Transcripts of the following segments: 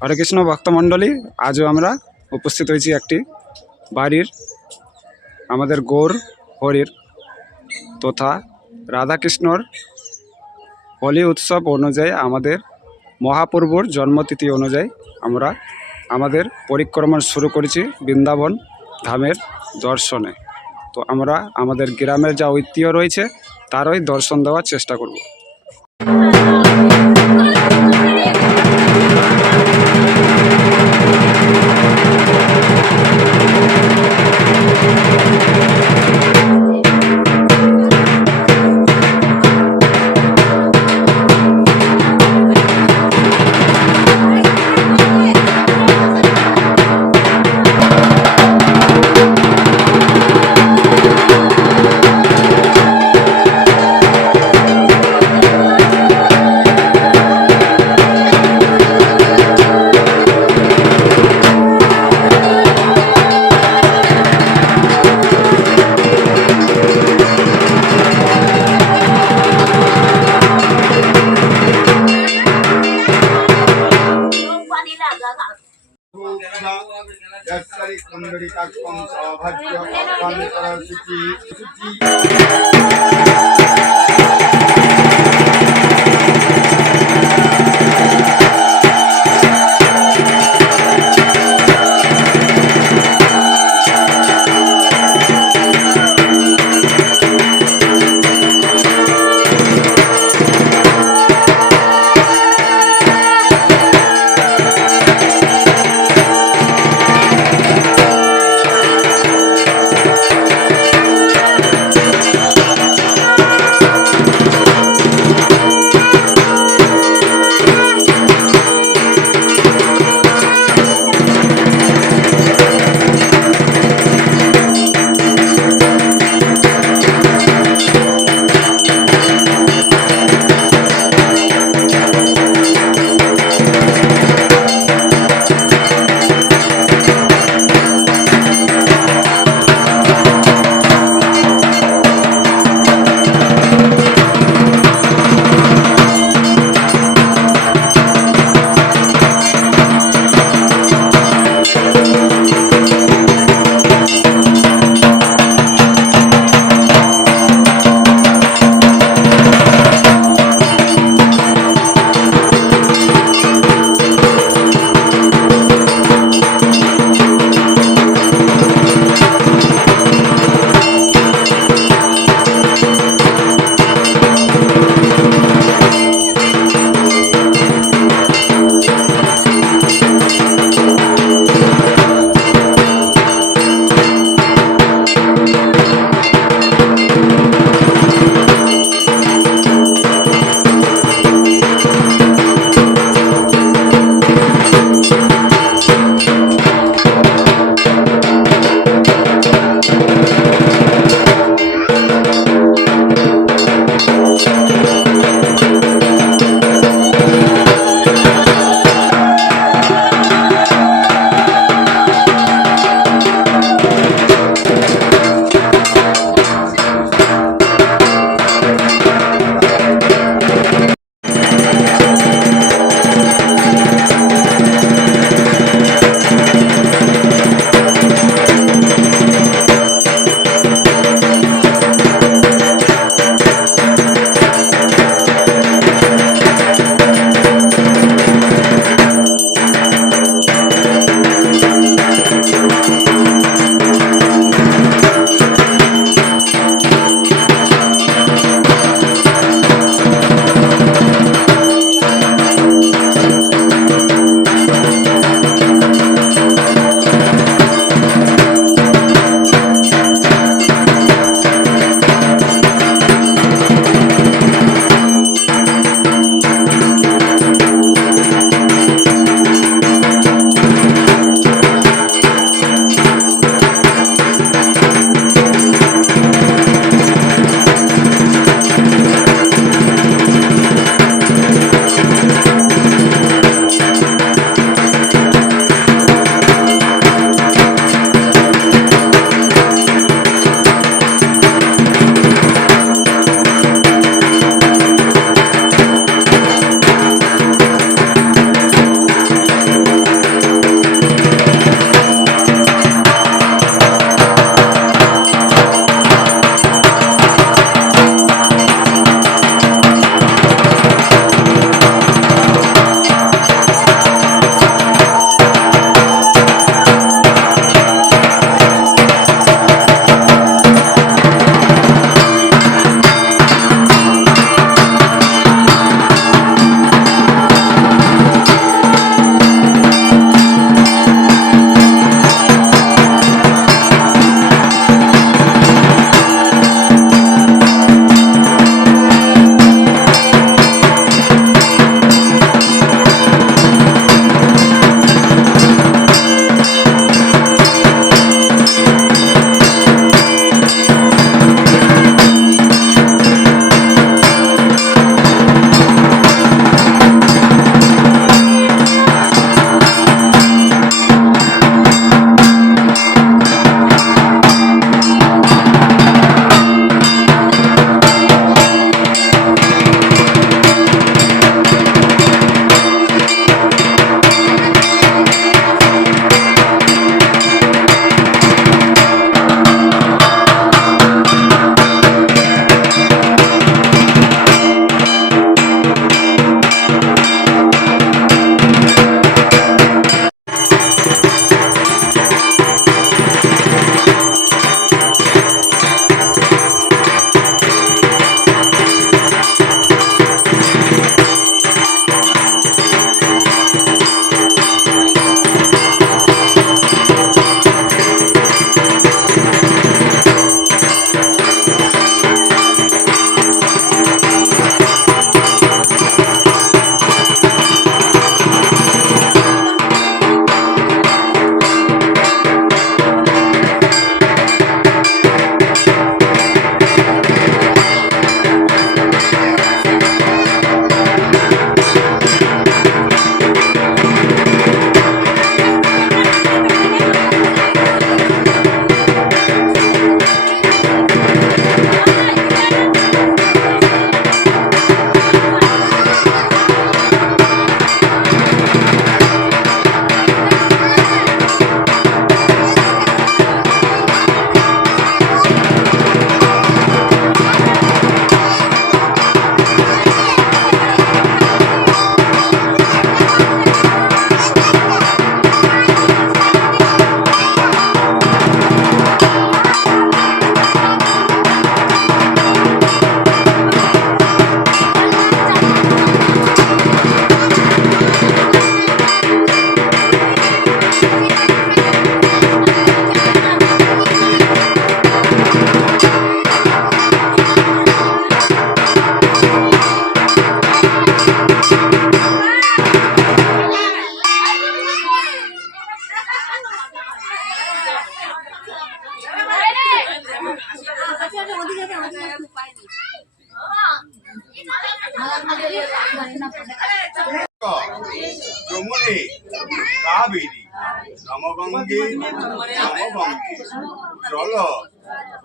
হরে কৃষ্ণ ভক্তমণ্ডলী, আজও আমরা উপস্থিত হয়েছি একটি বাড়ির আমাদের গৌর হরির তথা রাধাকৃষ্ণর হোলি উৎসব অনুযায়ী আমাদের মহাপ্রভুর জন্মতিথি অনুযায়ী আমরা আমাদের পরিক্রমা শুরু করেছি বৃন্দাবন ধামের দর্শনে। তো আমরা আমাদের গ্রামের যা ঐতিহ্য রয়েছে, তারই দর্শন দেওয়ার চেষ্টা করব।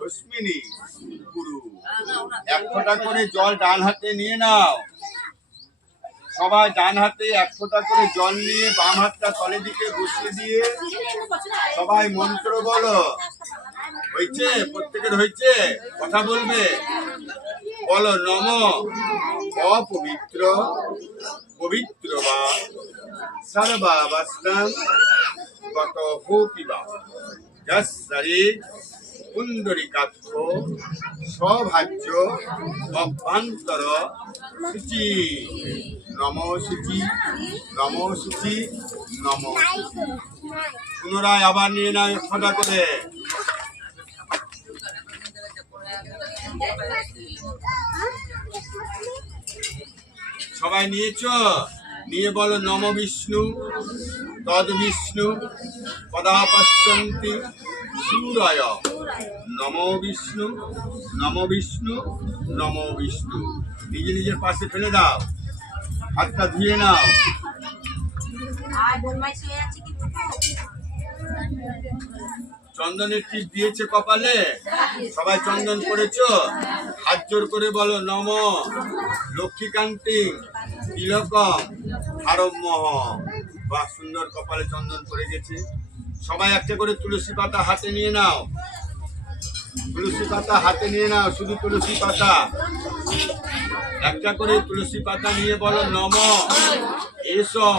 রশ্মিনী, গুরু। এক ফোঁটা করে জল ডান হাতে নিয়ে নাও। সবাই ডান হাতে এক ফোঁটা করে জল নিয়ে বাম হাতটা তলে দিকে বসিয়ে দিয়ে সবাই মন্ত্র বলো। হয়েছে? প্রত্যেকের হয়েছে? কথা বলবে? বলো, নম। অপবিত্র, পবিত্র বা সর্বাবস্থান গত হোপিবা যশ্বরী কুন্দরিকাক্ষ সৌভাগ্য অভ্যন্তর সূচি। নম সূচি নম সূচি, নম পুনরায় আবার নিয়ে নাও ফোটা করে। সবাই নিয়েছো? নিয়ে বলো নম বিষ্ণু, তদ বিষ্ণু পদাপশ্যন্তি সূরয়। নম বিষ্ণু নম বিষ্ণু নম বিষ্ণু। নিজে নিজের পাশে ফেলে দাও। হাতটা ধুয়ে নাও। আর শুয়ে আছে কিন্তু চন্দনের টিপ দিয়েছে কপালে? সবাই চন্দন করেছ? হাত জোর করে বলো, নম। লক্ষ্মীকান্তি তিলকম হারমহ বা সুন্দর কপালে চন্দন করে গেছে। সবাই একটা করে তুলসী পাতা হাতে নিয়ে নাও। তুলসী পাতা হাতে নিয়ে নাও, শুধু তুলসী পাতা। একটা করে তুলসী পাতা নিয়ে বলো, নম। এসো।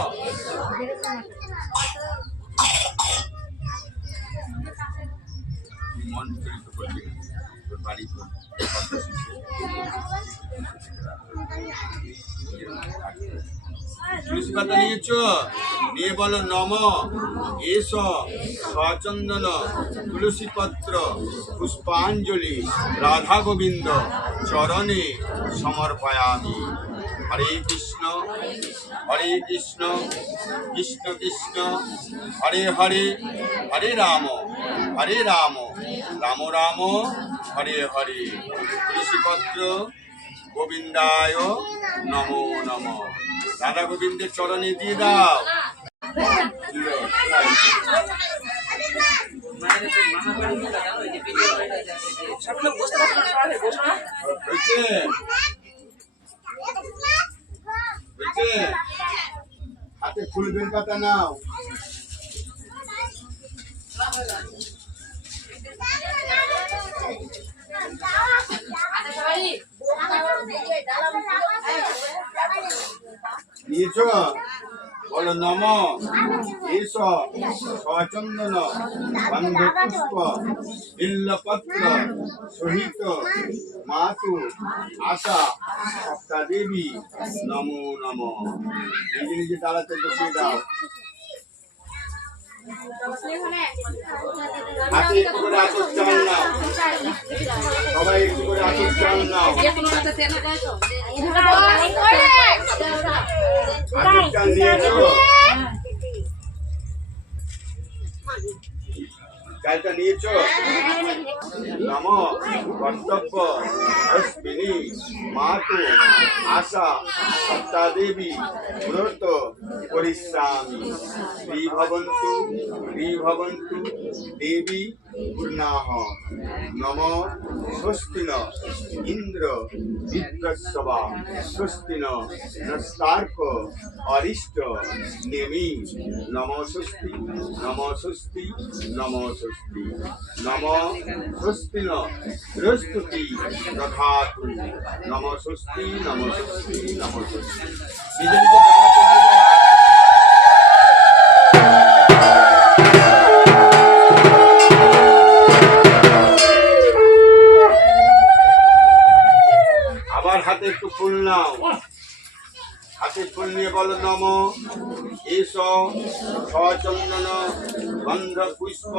মন বিচলিত করবে তোর বাড়ি তোর। তুলসী পাতা নিয়েছ? নিয়ে বলো, নম, এস, সচন্দন তুলসী পত্র পুষ্পাঞ্জলি রাধা গোবিন্দ চরণে সমর্পয়ামি। হরে কৃষ্ণ হরে কৃষ্ণ কৃষ্ণ কৃষ্ণ, হরে হরে হরে রাম হরে রাম রাম রাম, হরে হরে। তুলসী পত্র গোবিন্দায় নমো নম। রাধা গোবিন্দের চরণে দিয়ে দাও। হাতে ফুল বেল পাতা নাও। নিয়েছ বলো নম এস সচন্দন বন্ধ পুষ্প বিল্লপত্র সহিত মাতু আশা সপ্তা দেবী নমো নম নিজে নিজে বসিয়ে দাও। হাতে একটু করে আতর চাল নাও সবাই একটু করে আতর চাল নাও আতর চাল নিয়েছো চালটা নিয়েছো? নম কর্তব্য অশ্বিনী মাতু আশা সত্তা দেবী ব্রত পরিশ্রামী। শ্রী ভবন্তু শ্রী ভবন্তু দেবী পূর্ণাহ নম স্বস্তি ন ইন্দ্র বিদ্রস্বা স্বস্তি নস্তার্ক অরিষ্ট নেমি নম স্বস্তি নম স্বস্তি নম স্বস্তি নম স্বস্তি ন বৃহস্পতি দধাতু নম স্বস্তি নম স্বস্তি নম স্বস্তি ফুল নাও। হাতে ফুল নিয়ে বলো, নম। এস, সচন্দন, গন্ধ, পুষ্প,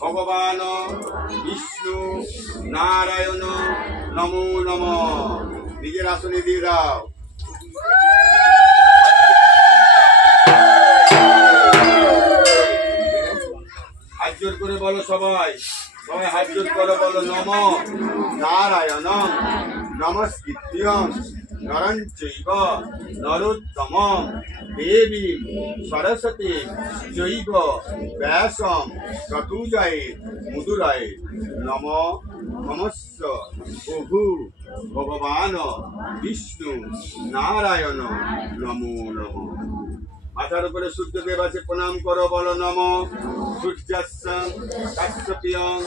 ভগবান, বিষ্ণু, নারায়ণ, নমো, নম। নিজের আসনে দিয়ে দাও। হাত জোর করে বলো সবাই। সবাই হাত জোর করে বলো, নম, নারায়ণ। নমস্কৃত্যম নরঞ্চৈব নরোত্তম দেবী সরস্বতী জৈব ব্যাসম চতুজয়ে মুদুরায় নম নমস্য প্রভু ভগবান বিষ্ণু নারায়ণ নমো নম মাথার উপরে সূর্যদেব আছে প্রণাম করো, বলো নম। সূর্যাস্য কাশ্যপিয়ং,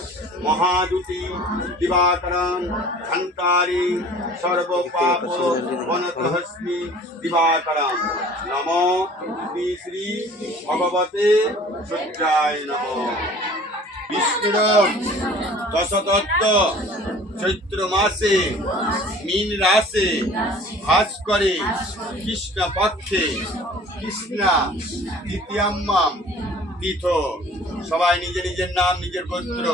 মহাদুতি দিবাকরং ঘণ্টারি সর্বপাপ বনতহস্মি দিবাকরং নম। শ্রী শ্রী ভগবতে সূর্যায় নম। বিষ্ণুর দশতত্ত্ব চৈত্র মাসে মীন রাসে ভাজ করে, কৃষ্ণ পক্ষে, কৃষ্ণা দ্বিতীয়াম্মাম, তীর্থ। সবাই নিজের নিজের নাম, নিজের গোত্র।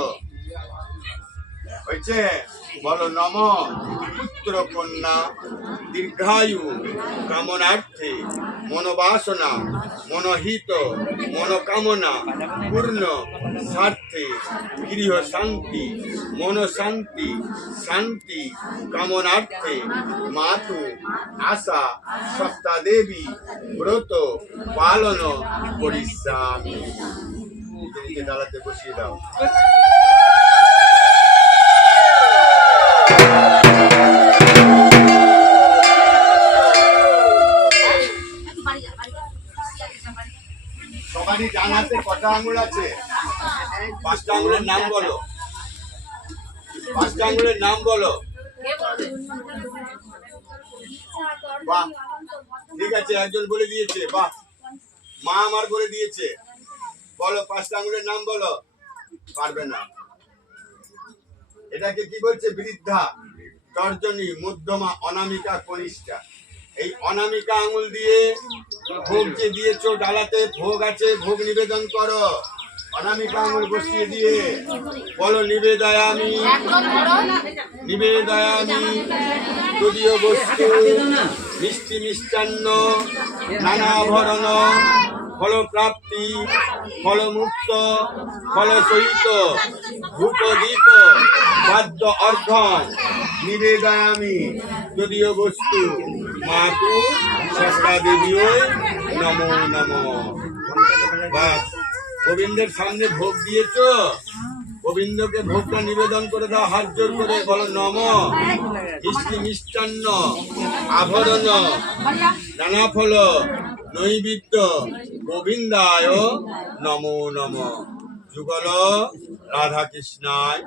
হয়েছে? বলো, নম, পুত্র কন্যা, দীর্ঘায়ু, কামনার্থে, মনোবাসনা, মনোহিত, মনোকামনা, পূর্ণ, স্বার্থে গৃহ শান্তি মনশান্তি, শান্তি, কামনার্থে, মাতু, আশা সপ্তা দেবী ব্রত, পালন করিষ্যামি নিজে নিজে ডালাতে বসিয়ে দাও। সবারই কটা আঙুল আছে? পাঁচটা আঙুলের নাম বলো। পাঁচটা আঙুলের নাম বলো। বাহ, ঠিক আছে, একজন বলে দিয়েছে, বাহ। মা আমার বলে দিয়েছে। বলো, পাঁচটা আঙুলের নাম বলো। পারবে না। এটাকে কি বলছে? বৃদ্ধা, তর্জনী, মধ্যমা, অনামিকা, কনিষ্ঠা। এই অনামিকা আঙুল দিয়ে ভোগ যে দিয়েছ, ডালাতে ভোগ আছে, ভোগ নিবেদন করো। অনামিকা আঙুল বসিয়ে দিয়ে বলো, নিবেদয়ামি। নিবেদয়ামি। যদিও বস্তু মিষ্টি মিষ্টান্ন নানা ভরণ ফলপ্রাপ্তি, ফলমুক্ত, ফলসহিত। ধূপদীপ বাদ্য অর্ঘন নিবেদয়ামি। যদিও বস্তু, মাতু সস্তা দেবীয় নমো নমো। গোবিন্দের সামনে ভোগ দিয়েছ? গোবিন্দকে ভোগটা নিবেদন করে দাও, হাত জোর করে বলো, নম। মিষ্টি মিষ্টান্ন, আভরণ, নানা ফল, নৈবেদ্য, গোবিন্দায় নমো নম। যুগল রাধা কৃষ্ণায়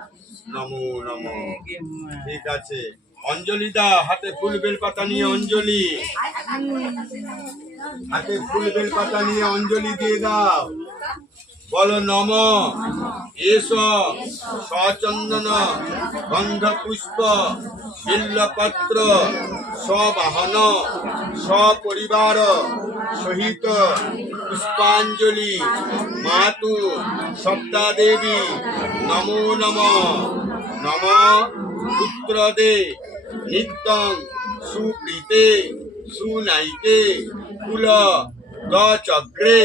নমো, নম। ঠিক আছে। অঞ্জলি দা, হাতে ফুল বেল পাতা নিয়ে অঞ্জলি। হাতে ফুল বেল পাতা নিয়ে অঞ্জলি দিয়ে দাও। বলো নম। এস। সচন্দন গন্ধ পুষ্প বিল্লপত্র সবাহন সপরিবার সহিত পুষ্পাঞ্জলি মাতু সপ্তা দেবী নমো নম। নম পুত্রদে নিত্যং সুপ্রীতে সুনাইকে কুল দচক্রে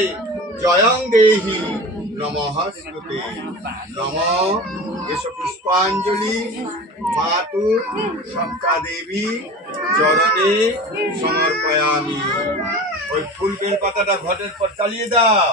জয়ং দেহি। নমস্তুতে নম এস পুষ্পাঞ্জলি মাতু সপ্তা দেবী চরণে সমর্পয়ামি। ওই ফুল বেল পাতাটা ঘটের পর চালিয়ে দাও।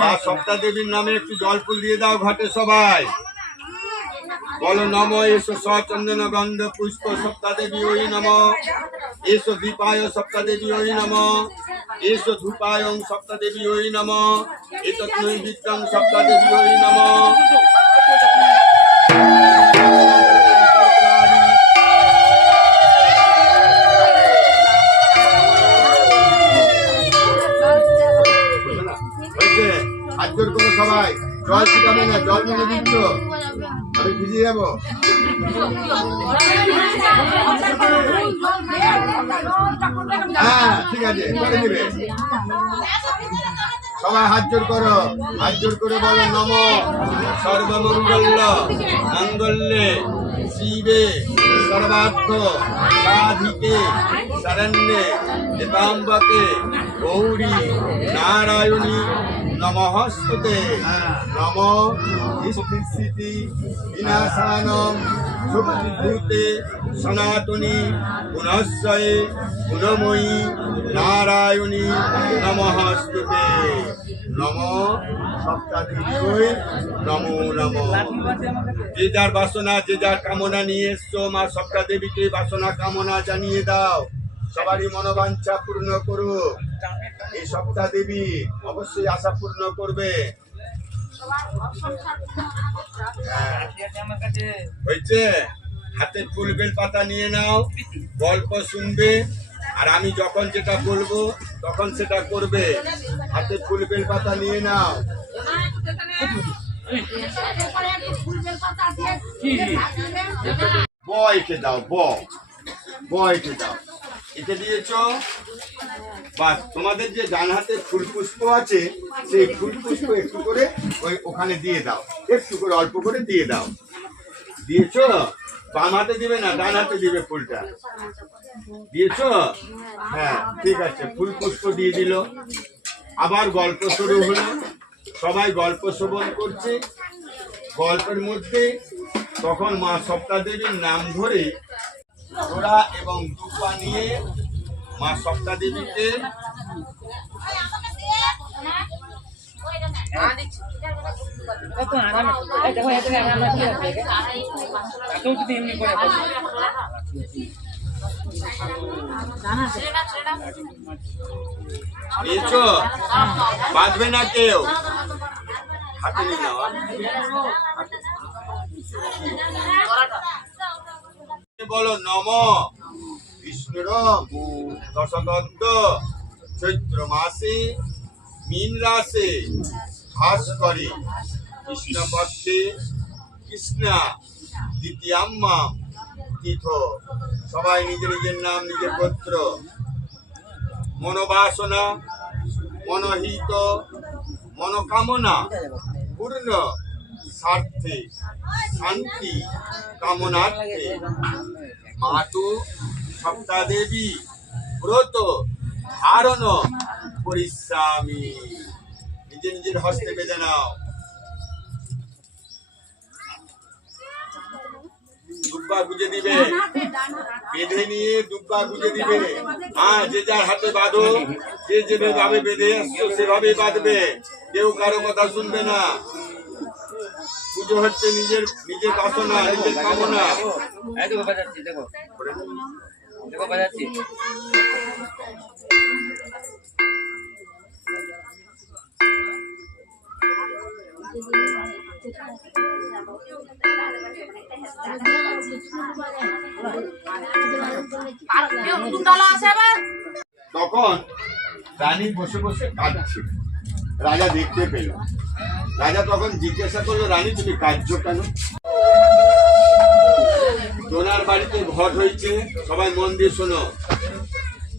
মা সপ্তা দেবীর নামে একটু জল ফুল দিয়ে দাও ঘটে সবাই। বলো নম এসো সচন্দন গন্ধ পুষ্প সপ্তা দেবী ওই নম এসো দীপায় সপ্তা দেবী ওই নম এসো ধূপায়ং সপ্তা দেবী ওই নম এতৎ নৈবিত্যং সপ্তা দেবী ওই নম হয়েছে হাত জোর করো সবাই জল ছিটাবে না জল মেনে দিচ্ছ আমি ভিজে যাব। হ্যাঁ ঠিক আছে করে দিবে। সবাই হাত জোর করো, হাত জোর করে বলো, নম। সর্বমঙ্গল মঙ্গলে শিবে, সর্বার্থ সাধিকে শরণ্যে, দেবাম্বকে, গৌরী, নারায়ণী নমস্তুতে। নম স্থিতি বিনাশানম শুভূতে সনাতনী পুনশ্চয়ে গুণময়ী নারায়ণী নমস্তুতে। নম সপ্তাহে নমো নম। যে যার বাসনা, যে যার কামনা নিয়ে এসছো, মা সপ্তাহ দেবীকে বাসনা কামনা জানিয়ে দাও। সবারই মনোবাঞ্ছা পূর্ণ করুক। এই সপ্তাহ দেবী অবশ্যই আশা পূর্ণ করবে। হ্যাঁ। হয়েছে? হাতে ফুল বেল পাতা নিয়ে নাও, গল্প শুনবে, আর আমি যখন যেটা বলব, তখন সেটা করবে। হাতে ফুল বেল পাতা নিয়ে নাও। দিয়ে দাও ব ব এঁকে দাও। এঁকে দিয়েছ? বা তোমাদের যে ডান হাতে ফুল পুষ্প আছে, সেই ফুল পুষ্প একটু করে ওই ওখানে দিয়ে দাও। একটু করে, অল্প করে দিয়ে দাও। দিয়েছ? বাম হাতে দিবে না, ডান হাতে দিবে ফুলটা? দিয়েছ? হ্যাঁ ঠিক আছে, ফুল পুষ্প দিয়ে দিল। আবার গল্প শুরু হলো। সবাই গল্প শ্রবণ করছে। গল্পের মধ্যে তখন মা সপ্তাহ দেবীর নাম ধরে ঘোড়া এবং দুপা নিয়ে মা সপ্তাহ দেবীকে বাঁধবে না কেউ? হাতে নিয়ে নাও। বলো নম। বিষ্ণুর দশদত্ত চৈত্র মাসে মীন রাশে হাস করে কৃষ্ণপক্ষে কৃষ্ণা। দ্বিতীয়াম্মা তীর্থ। সবাই নিজের নিজের নাম নিজের গোত্র। মনোবাসনা মনোহিত মনোকামনা পূর্ণ। স্বার্থে, শান্তি, কামনার্থে। মাতু সপ্তাহ দেবী ব্রত, ধারণ, পরিশ্রামী। নিজে নিজের হস্তে বেঁধে নাও। দুব্বা গুজে দিবে। বেঁধে নিয়ে দুব্বা গুজে দিবে। হ্যাঁ যে যার হাতে বাঁধো, যে যেভাবে বেঁধে আসছো সেভাবে বাঁধবে। কেউ কারও কথা শুনবে না। পুজো হচ্ছে নিজের নিজের বাসনা নিজের কামনা। দেখো বাজাচ্ছি দেখো। দেখো তখন রানী বসে বসে কাঁদছে। রাজা দেখতে পেল। রাজা তখন জিজ্ঞাসা করল, রানী, তুমি কার্য কেন? জোনার বাড়িতে ঘট হয়েছে। সবাই মন দিয়ে শোনো।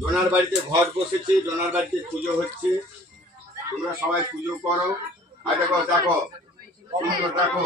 জোনার বাড়িতে ঘট বসেছে, জোনার বাড়িতে পুজো হচ্ছে। তোমরা সবাই পুজো করো। আর দেখো দেখো দেখো।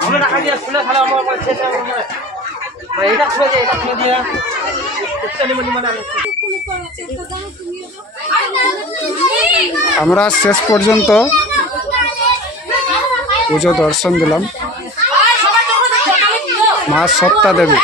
আমরা টাকা দিয়ে খুলে তাহলে আমার আমার শেষ হবে না। এটা খুলে দিয়ে এটা খুলে দিয়ে এটা নিমন নিমন আলো আমরা শেষ পর্যন্ত পুজো দর্শন দিলাম। মা সত্তা দেবী